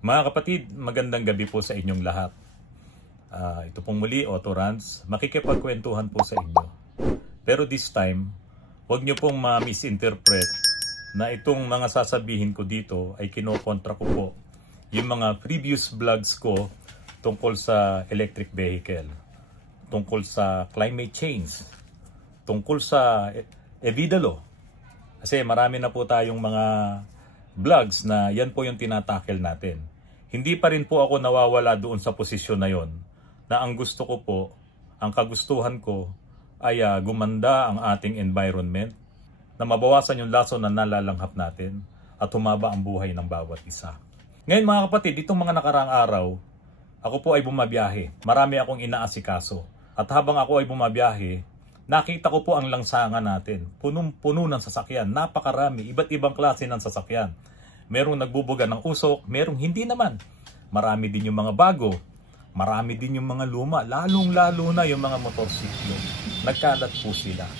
Mga kapatid, magandang gabi po sa inyong lahat. Ito pong muli, Otto Ranz, makikipagkwentuhan po sa inyo. Pero this time, huwag nyo pong ma-misinterpret na itong mga sasabihin ko dito ay kinokontra ko po yung mga previous vlogs ko tungkol sa electric vehicle, tungkol sa climate change, tungkol sa Evidalo. Kasi marami na po tayong mga vlogs na yan po yung tinatakel natin. Hindi pa rin po ako nawawala doon sa posisyon na yon, na ang gusto ko po, ang kagustuhan ko ay gumanda ang ating environment, na mabawasan yung lason na nalalanghap natin at humaba ang buhay ng bawat isa. Ngayon mga kapatid, itong mga nakaraang araw, ako po ay bumabiyahe. Marami akong inaasikaso. At habang ako ay bumabiyahe, nakita ko po ang langsangan natin. Punong-puno ng sasakyan. Napakarami. Iba't ibang klase ng sasakyan. Merong nagbubuga ng usok, merong hindi naman. Marami din yung mga bago. Marami din yung mga luma. Lalong-lalo na yung mga motorsiklo. Nagkalat po sila.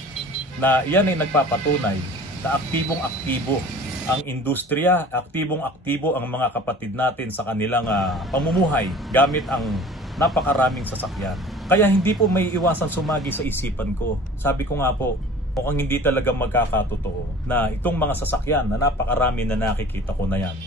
Na yan ay nagpapatunay na aktibong-aktibo ang industriya, aktibong-aktibo ang mga kapatid natin sa kanilang pamumuhay gamit ang napakaraming sasakyan. Kaya hindi po may iwasan sumagi sa isipan ko. Sabi ko nga po, mukhang hindi talaga magkakatotoo na itong mga sasakyan na napakarami na nakikita ko na yan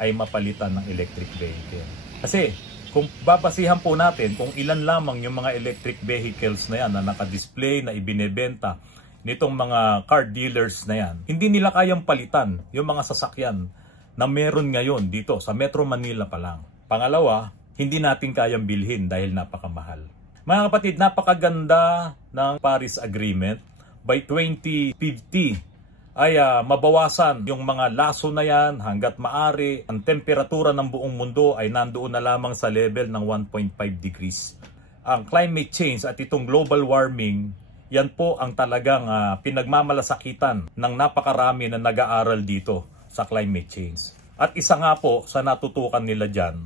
ay mapalitan ng electric vehicle. Kasi kung babasihan po natin kung ilan lamang yung mga electric vehicles na yan na nakadisplay, na ibinebenta nitong mga car dealers na yan, hindi nila kayang palitan yung mga sasakyan na meron ngayon dito sa Metro Manila pa lang. Pangalawa, hindi natin kayang bilhin dahil napakamahal. Mga kapatid, napakaganda ng Paris Agreement. By 2050 ay mabawasan yung mga laso na yan hanggat maaari. Ang temperatura ng buong mundo ay nandoon na lamang sa level ng 1.5 degrees. Ang climate change at itong global warming, yan po ang talagang pinagmamalasakitan ng napakarami na nag-aaral dito sa climate change. At isa nga po sa natutukan nila dyan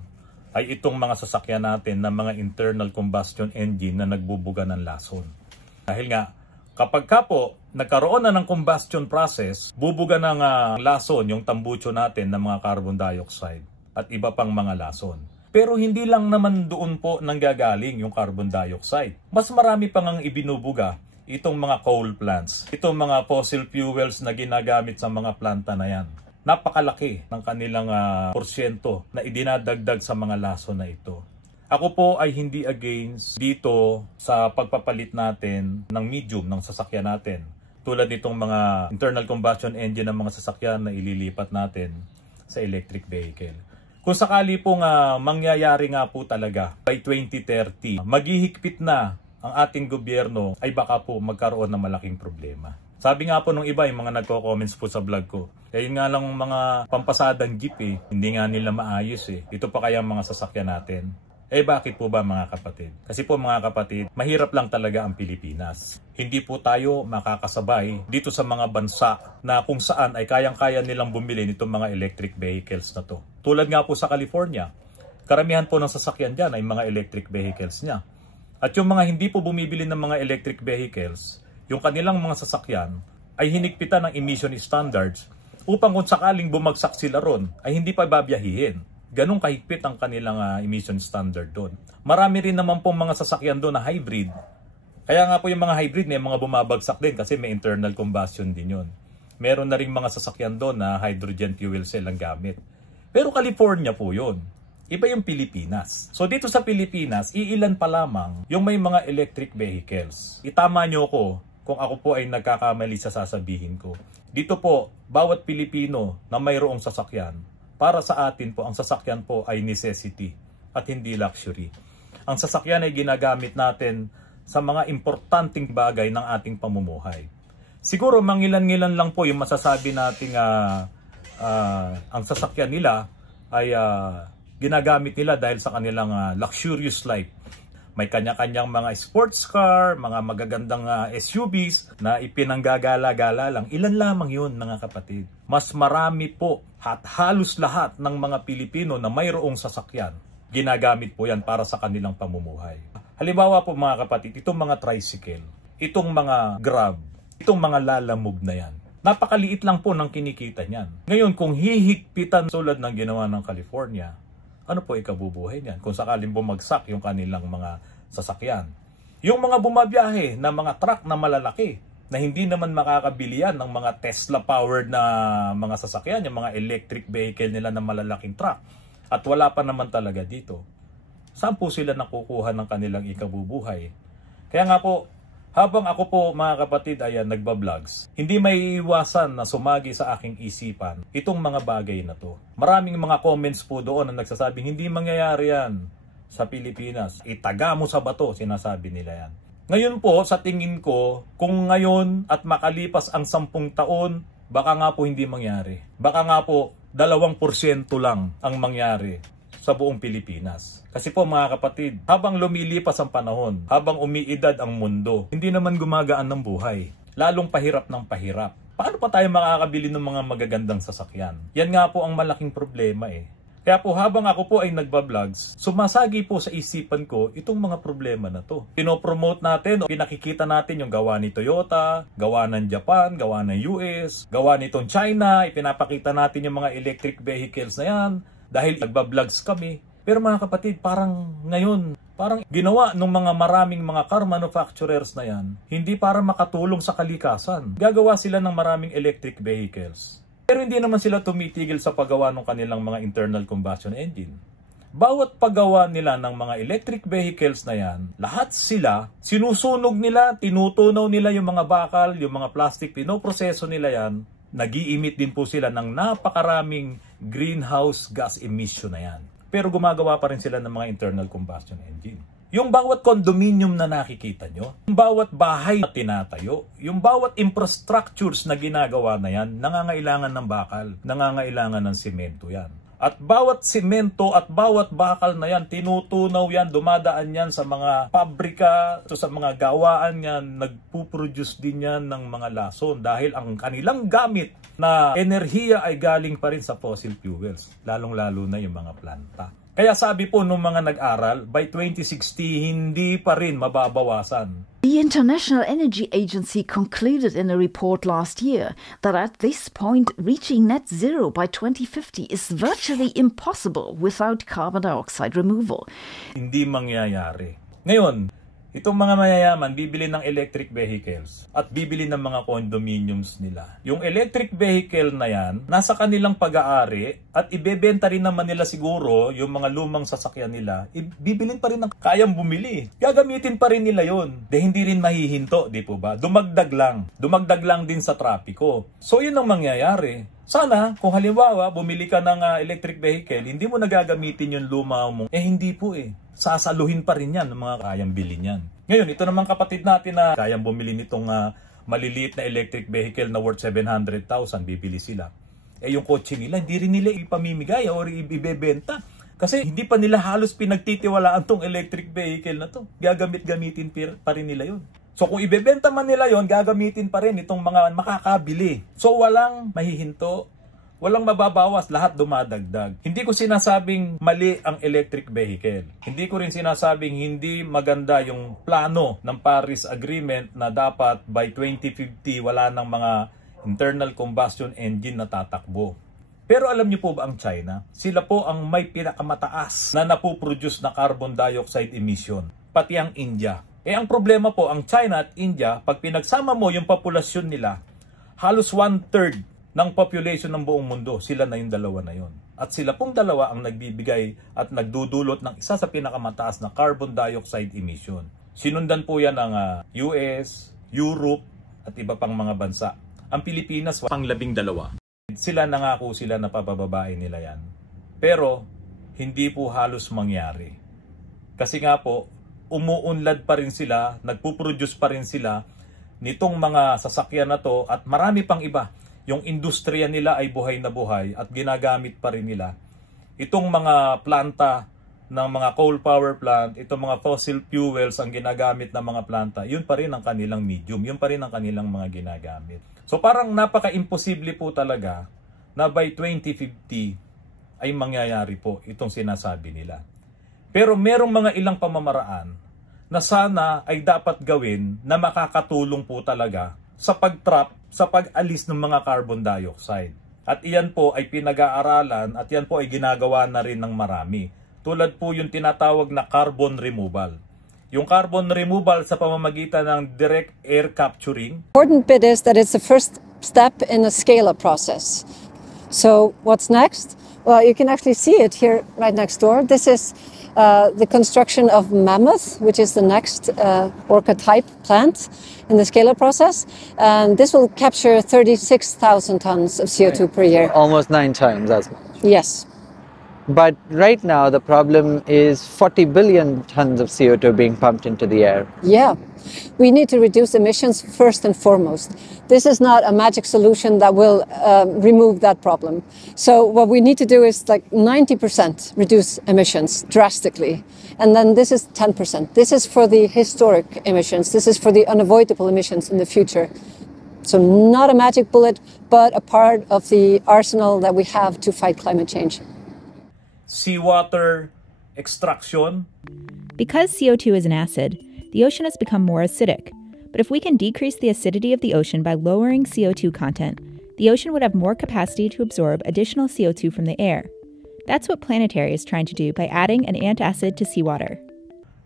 ay itong mga sasakyan natin na mga internal combustion engine na nagbubuga ng lason. Dahil nga, kapag ka po nagkaroon na ng combustion process, bubuga ng lason yung tambucho natin ng mga carbon dioxide at iba pang mga lason. Pero hindi lang naman doon po nanggagaling yung carbon dioxide. Mas marami pang ang ibinubuga itong mga coal plants, itong mga fossil fuels na ginagamit sa mga planta na yan. Napakalaki ng kanilang porsyento na idinadagdag sa mga lason na ito. Ako po ay hindi against dito sa pagpapalit natin ng medium ng sasakyan natin. Tulad nitong mga internal combustion engine ng mga sasakyan na ililipat natin sa electric vehicle. Kung sakali pong mangyayari nga po talaga by 2030, maghihigpit na ang ating gobyerno, ay baka po magkaroon ng malaking problema. Sabi nga po nung iba, yung mga nagko-comments po sa vlog ko, yun nga lang mga pampasadang jeep hindi nga nila maayos Ito pa kaya mga sasakyan natin? Bakit po ba mga kapatid? Kasi po mga kapatid, mahirap lang talaga ang Pilipinas. Hindi po tayo makakasabay dito sa mga bansa na kung saan ay kayang-kaya nilang bumili nitong mga electric vehicles na to. Tulad nga po sa California, karamihan po ng sasakyan dyan ay mga electric vehicles niya. At yung mga hindi po bumibili ng mga electric vehicles, yung kanilang mga sasakyan ay hinigpitan ng emission standards upang kung sakaling bumagsak sila ron ay hindi pa babiyahihin. Ganong kahigpit ang kanilang emission standard doon. Marami rin naman pong mga sasakyan doon na hybrid. Kaya nga po yung mga hybrid may mga bumabagsak din kasi may internal combustion din yun. Meron na rin mga sasakyan doon na hydrogen fuel cell ang gamit. Pero California po yun. Iba yung Pilipinas. So dito sa Pilipinas, iilan pa lamang yung may mga electric vehicles. Itama nyo ko kung ako po ay nagkakamali sa sasabihin ko. Dito po, bawat Pilipino na mayroong sasakyan, para sa atin po, ang sasakyan po ay necessity at hindi luxury. Ang sasakyan ay ginagamit natin sa mga importanteng bagay ng ating pamumuhay. Siguro mangilan-ngilan lang po yung masasabi nating ang sasakyan nila ay ginagamit nila dahil sa kanilang luxurious life. May kanya-kanyang mga sports car, mga magagandang SUVs na ipinanggagala-gala lang. Ilan lamang yun mga kapatid. Mas marami po at halos lahat ng mga Pilipino na mayroong sasakyan, ginagamit po yan para sa kanilang pamumuhay. Halimbawa po mga kapatid, itong mga tricycle, itong mga Grab, itong mga lalamove na yan. Napakaliit lang po ng kinikita niyan. Ngayon kung hihigpitan tulad ng ginawa ng California, Ano po ikabubuhay niyan kung sakaling bumagsak yung kanilang mga sasakyan? Yung mga bumabiyahe na mga truck na malalaki na hindi naman makakabili yan ng mga Tesla-powered na mga sasakyan, yung mga electric vehicle nila na malalaking truck, at wala pa naman talaga dito. Saan po sila nakukuha ng kanilang ikabubuhay? Kaya nga po, habang ako po mga kapatid ayan nagba-vlogs, hindi may iwasan na sumagi sa aking isipan itong mga bagay na to. Maraming mga comments po doon na nagsasabing hindi mangyayari yan sa Pilipinas. Itaga mo sa bato, sinasabi nila yan. Ngayon po, sa tingin ko, kung ngayon at makalipas ang 10 taon, baka nga po hindi mangyari. Baka nga po 2% lang ang mangyari sa buong Pilipinas. Kasi po mga kapatid, habang lumilipas ang panahon, habang umiidad ang mundo, hindi naman gumagaan ng buhay. Lalong pahirap ng pahirap. Paano pa tayo makakabili ng mga magagandang sasakyan? Yan nga po ang malaking problema eh. Kaya po habang ako po ay nagba-vlogs, sumasagi po sa isipan ko itong mga problema na to. Pinopromote natin o pinakikita natin yung gawa ni Toyota, gawa ng Japan, gawa ng US, gawa nitong China, ipinapakita natin yung mga electric vehicles na yan dahil nagba-vlogs kami. Pero mga kapatid, parang ngayon, parang ginawa ng mga maraming mga car manufacturers na yan, hindi para makatulong sa kalikasan. Gagawa sila ng maraming electric vehicles. Pero hindi naman sila tumitigil sa paggawa ng kanilang mga internal combustion engine. Bawat paggawa nila ng mga electric vehicles na yan, lahat sila, sinusunog nila, tinutunaw nila yung mga bakal, yung mga plastic, pinoproseso nila yan, nag-i-emit din po sila ng napakaraming greenhouse gas emission na yan. Pero gumagawa pa rin sila ng mga internal combustion engine. Yung bawat condominium na nakikita nyo, yung bawat bahay na tinatayo, yung bawat infrastructures na ginagawa na yan, nangangailangan ng bakal, nangangailangan ng semento yan. At bawat semento at bawat bakal na yan, tinutunaw yan, dumadaan yan sa mga pabrika, sa mga gawaan yan, nagpuproduce din yan ng mga lason dahil ang kanilang gamit na enerhiya ay galing pa rin sa fossil fuels, lalong-lalo na yung mga planta. Kaya sabi po nung mga nag-aral, by 2060, hindi pa rin mababawasan. The International Energy Agency concluded in a report last year that at this point, reaching net zero by 2050 is virtually impossible without carbon dioxide removal. Hindi mangyayari. Ngayon, itong mga mayayaman, bibili ng electric vehicles at bibili ng mga condominiums nila. Yung electric vehicle na yan, nasa kanilang pag-aari at ibebenta rin naman nila siguro yung mga lumang sasakyan nila. Bibilin pa rin ng kayang bumili. Gagamitin pa rin nila yon. Hindi rin mahihinto, di po ba? Dumagdag lang. Dumagdag lang din sa trapiko. So yun ang mangyayari. Sana, kung halimbawa, bumili ka ng electric vehicle, hindi mo nagagamitin yung luma mo. Hindi po eh. Sasaluhin pa rin yan ng mga kayang bilhin yan. Ngayon, ito naman kapatid natin na kayang bumili nitong maliliit na electric vehicle na worth 700,000, bibili sila. Yung kotse nila, hindi rin nila ipamimigay o ibebenta. Kasi hindi pa nila halos pinagtitiwalaan tong electric vehicle na to. Gagamit-gamitin pa rin nila yun. So kung ibebenta man nila yon, gagamitin pa rin itong mga makakabili. So walang mahihinto, walang mababawas, lahat dumadagdag. Hindi ko sinasabing mali ang electric vehicle. Hindi ko rin sinasabing hindi maganda yung plano ng Paris Agreement na dapat by 2050 wala ng mga internal combustion engine na tatakbo. Pero alam niyo po ba ang China? Sila po ang may pinakamataas na napoproduce na carbon dioxide emission. Pati ang India. Ang problema po, ang China at India, pag pinagsama mo yung populasyon nila, halos 1/3 ng population ng buong mundo, sila na yung dalawa na yon. At sila pong dalawa ang nagbibigay at nagdudulot ng isa sa pinakamataas na carbon dioxide emission. Sinundan po yan ng US, Europe, at iba pang mga bansa. Ang Pilipinas, pang 12. Sila nangako sila na pabababain nila yan. Pero, hindi po halos mangyari. Kasi nga po, umuunlad pa rin sila, nagpuproduce pa rin sila nitong mga sasakyan na to at marami pang iba. Yung industriya nila ay buhay na buhay at ginagamit pa rin nila. Itong mga planta ng mga coal power plant, itong mga fossil fuels ang ginagamit ng mga planta, yun pa rin ang kanilang medium, yun pa rin ang kanilang mga ginagamit. So parang napaka-imposible po talaga na by 2050 ay mangyayari po itong sinasabi nila. Pero merong mga ilang pamamaraan na sana ay dapat gawin na makakatulong po talaga sa pag-trap, sa pag-alis ng mga carbon dioxide. At iyan po ay pinag-aaralan at yan po ay ginagawa na rin ng marami. Tulad po yung tinatawag na carbon removal. Yung carbon removal sa pamamagitan ng direct air capturing. Important bit is that it's the first step in a scale-up process. So what's next? Well, you can actually see it here right next door. This is the construction of Mammoth, which is the next Orca type plant in the scale-up process. And this will capture 36,000 tons of CO2 per year. Almost 9 times as much. Yes. But right now, the problem is 40 billion tons of CO2 being pumped into the air. Yeah. We need to reduce emissions first and foremost. This is not a magic solution that will remove that problem. So what we need to do is like 90% reduce emissions drastically. And then this is 10%. This is for the historic emissions. This is for the unavoidable emissions in the future. So not a magic bullet, but a part of the arsenal that we have to fight climate change. Seawater extraction. Because CO2 is an acid, the ocean has become more acidic. But if we can decrease the acidity of the ocean by lowering CO2 content, the ocean would have more capacity to absorb additional CO2 from the air. That's what Planetary is trying to do by adding an antacid to seawater.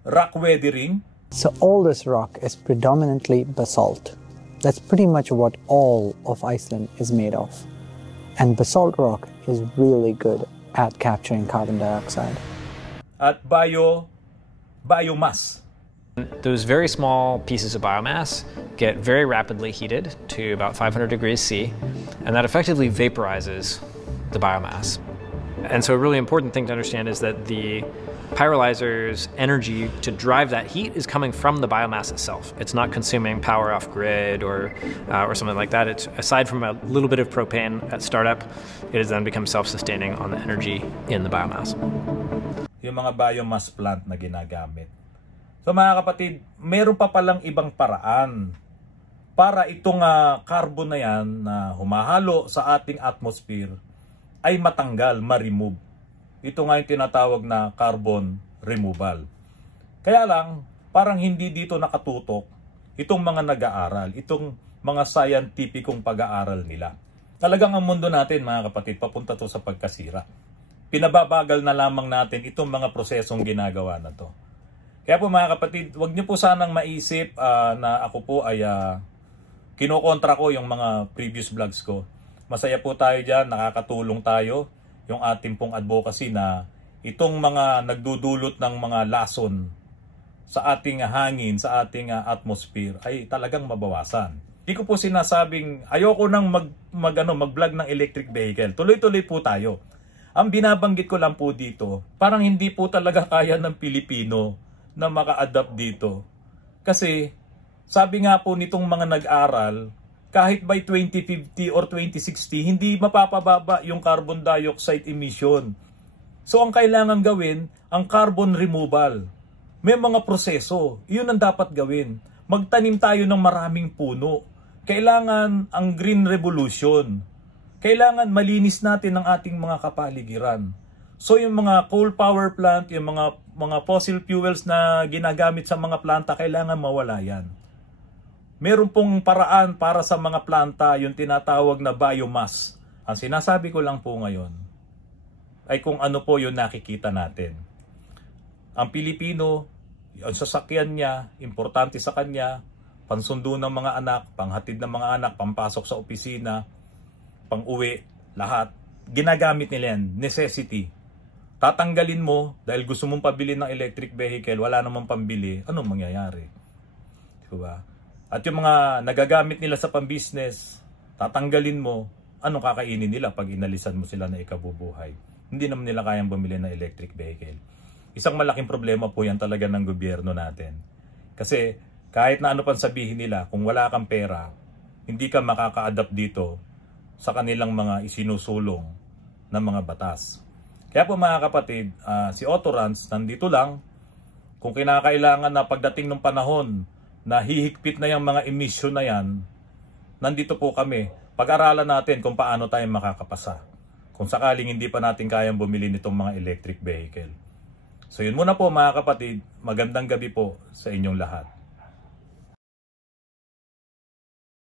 Rock weathering. So all this rock is predominantly basalt. That's pretty much what all of Iceland is made of. And basalt rock is really good at capturing carbon dioxide. At biomass. Those very small pieces of biomass get very rapidly heated to about 500 degrees C, and that effectively vaporizes the biomass. And so a really important thing to understand is that the pyrolyzer's energy to drive that heat is coming from the biomass itself. It's not consuming power off grid or something like that. It's aside from a little bit of propane at startup, it has then become self-sustaining on the energy in the biomass. Yung mga biomass plant na ginagamit. So mga kapatid, meron pa palang ibang paraan para itong carbon na yan na humahalo sa ating atmosphere ay matanggal, ma-remove. Ito nga yung tinatawag na carbon removal. Kaya lang, parang hindi dito nakatutok itong mga nag-aaral, itong mga scientificong pag-aaral nila. Talagang ang mundo natin, mga kapatid, papunta to sa pagkasira. Pinababagal na lamang natin itong mga prosesong ginagawa na to. Kaya po mga kapatid, wag niyo po sanang maisip na ako po ay kinokontra ko yung mga previous vlogs ko. Masaya po tayo dyan, nakakatulong tayo. Yung ating pong advocacy na itong mga nagdudulot ng mga lason sa ating hangin, sa ating atmosphere ay talagang mabawasan. Hindi ko po sinasabing ayoko nang mag-vlog ng electric vehicle. Tuloy-tuloy po tayo. Ang binabanggit ko lang po dito, parang hindi po talaga kaya ng Pilipino na maka-adapt dito. Kasi sabi nga po nitong mga nag-aral, kahit by 2050 or 2060, hindi mapapababa yung carbon dioxide emission. So ang kailangan gawin, ang carbon removal. May mga proseso, yun ang dapat gawin. Magtanim tayo ng maraming puno. Kailangan ang green revolution. Kailangan malinis natin ang ating mga kapaligiran. So yung mga coal power plant, yung mga fossil fuels na ginagamit sa mga planta, kailangan mawala yan. Meron pong paraan para sa mga planta, yung tinatawag na biomass. Ang sinasabi ko lang po ngayon ay kung ano po yung nakikita natin. Ang Pilipino, yung sasakyan niya, importante sa kanya, pansundo ng mga anak, panghatid ng mga anak, pampasok sa opisina, pang-uwi, lahat. Ginagamit nila yan, necessity. Tatanggalin mo dahil gusto mong pabili ng electric vehicle, wala namang pambili, anong mangyayari? Diba? At yung mga nagagamit nila sa pang-business, tatanggalin mo, anong kakainin nila pag inalisan mo sila na ikabubuhay? Hindi naman nila kayang bumili ng electric vehicle. Isang malaking problema po yan talaga ng gobyerno natin. Kasi kahit na ano pang sabihin nila, kung wala kang pera, hindi ka makaka-adapt dito sa kanilang mga isinusulong na mga batas. Kaya po mga kapatid, si Otto Ranz nandito lang. Kung kinakailangan na pagdating ng panahon na hihigpit na yung mga emission na yan, nandito po kami. Pag-aralan natin kung paano tayo makakapasa. Kung sakaling hindi pa natin kayang bumili nitong mga electric vehicle. So yun muna po mga kapatid, magandang gabi po sa inyong lahat.